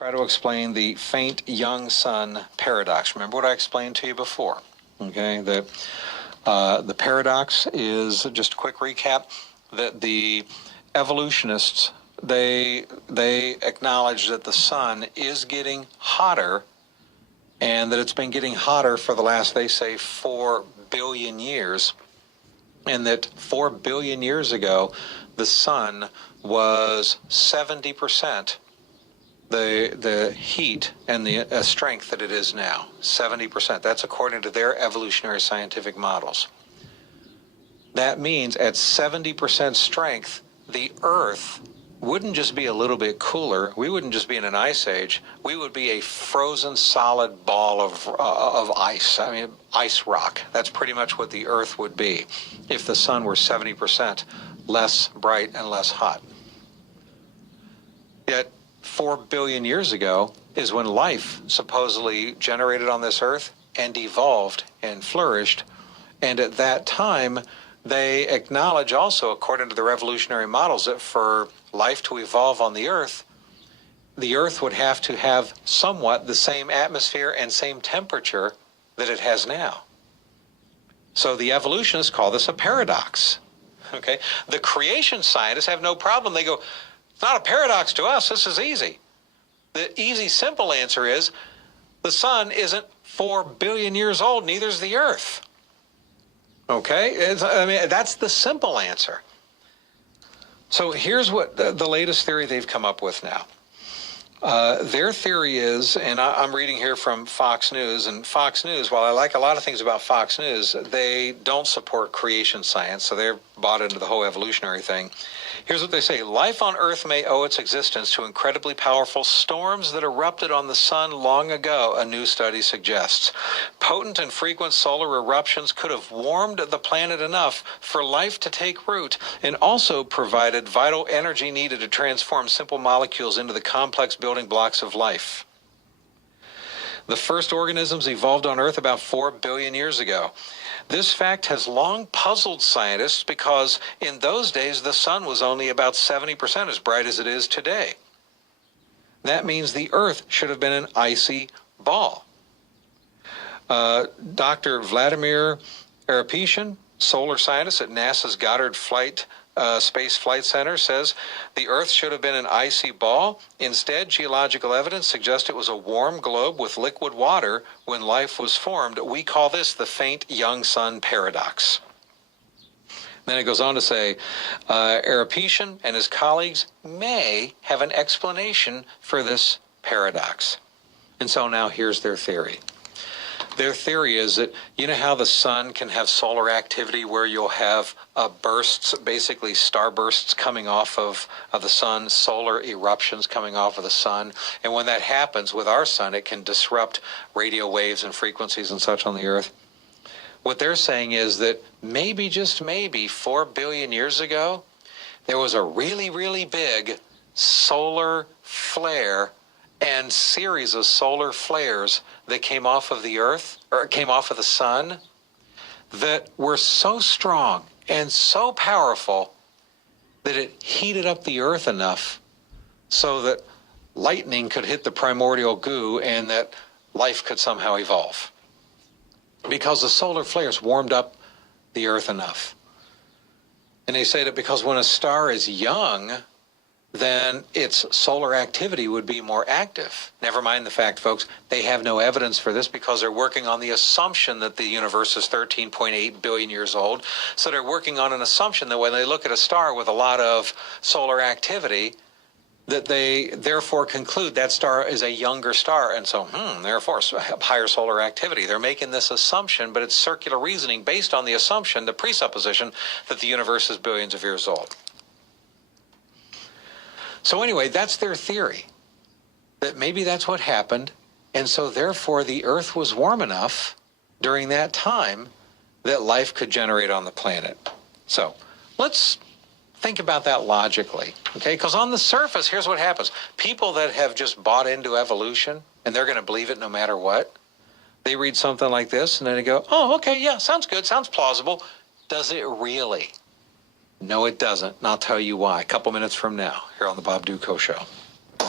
Try to explain the faint young sun paradox. Remember what I explained to you before? Okay, the paradox is, just a quick recap, that the evolutionists, they acknowledge that the sun is getting hotter, and that it's been getting hotter for the last, they say, 4 billion years, and that 4 billion years ago the sun was 70% the heat and the strength that it is now. 70%. That's according to their evolutionary scientific models. That means at 70% strength, the Earth wouldn't just be a little bit cooler. We wouldn't just be in an ice age. We would be a frozen solid ball of ice. I mean, ice rock. That's pretty much what the Earth would be if the sun were 70% less bright and less hot. Yet 4 billion years ago is when life supposedly generated on this Earth and evolved and flourished. And at that time, they acknowledge also, according to the revolutionary models, that for life to evolve on the Earth would have to have somewhat the same atmosphere and same temperature that it has now. So the evolutionists call this a paradox. Okay? The creation scientists have no problem. They go, it's not a paradox to us. This is easy. The easy, simple answer is the sun isn't 4 billion years old, neither is the Earth. Okay? I mean, that's the simple answer. So here's what the latest theory they've come up with now. Their theory is, and I'm reading here from Fox News, and Fox News, while I like a lot of things about Fox News, they don't support creation science, so they're bought into the whole evolutionary thing. Here's what they say. Life on Earth may owe its existence to incredibly powerful storms that erupted on the sun long ago, a new study suggests. Potent and frequent solar eruptions could have warmed the planet enough for life to take root, and also provided vital energy needed to transform simple molecules into the complex building blocks of life. The first organisms evolved on Earth about 4 billion years ago. This fact has long puzzled scientists because in those days the sun was only about 70% as bright as it is today. That means the Earth should have been an icy ball. Dr. Vladimir Aripetian, solar scientist at NASA's Goddard Space Flight Center, says the Earth should have been an icy ball. Instead, geological evidence suggests it was a warm globe with liquid water when life was formed. We call this the faint young sun paradox. Then it goes on to say, Aripetian and his colleagues may have an explanation for this paradox. And so now here's their theory. Their theory is that, you know how the sun can have solar activity where you'll have bursts, basically starbursts coming off of the sun, solar eruptions coming off of the sun. And when that happens with our sun, it can disrupt radio waves and frequencies and such on the Earth. What they're saying is that maybe, just maybe, 4 billion years ago, there was a really, really big solar flare and series of solar flares that came off of the Earth, or came off of the sun, that were so strong and so powerful that it heated up the Earth enough so that lightning could hit the primordial goo and that life could somehow evolve. Because the solar flares warmed up the Earth enough. And they say that because when a star is young, then its solar activity would be more active. Never mind the fact, folks, they have no evidence for this because they're working on the assumption that the universe is 13.8 billion years old. So they're working on an assumption that when they look at a star with a lot of solar activity, that they therefore conclude that star is a younger star, and so, therefore, higher solar activity. They're making this assumption, but it's circular reasoning based on the assumption, the presupposition, that the universe is billions of years old. So anyway, that's their theory, that maybe that's what happened, and so therefore the Earth was warm enough during that time that life could generate on the planet. So let's think about that logically, okay? Because on the surface, here's what happens. People that have just bought into evolution, and they're going to believe it no matter what, they read something like this, and then they go, oh, okay, yeah, sounds good, sounds plausible. Does it really? No, it doesn't, and I'll tell you why. A couple minutes from now, here on the Bob Dutko Show.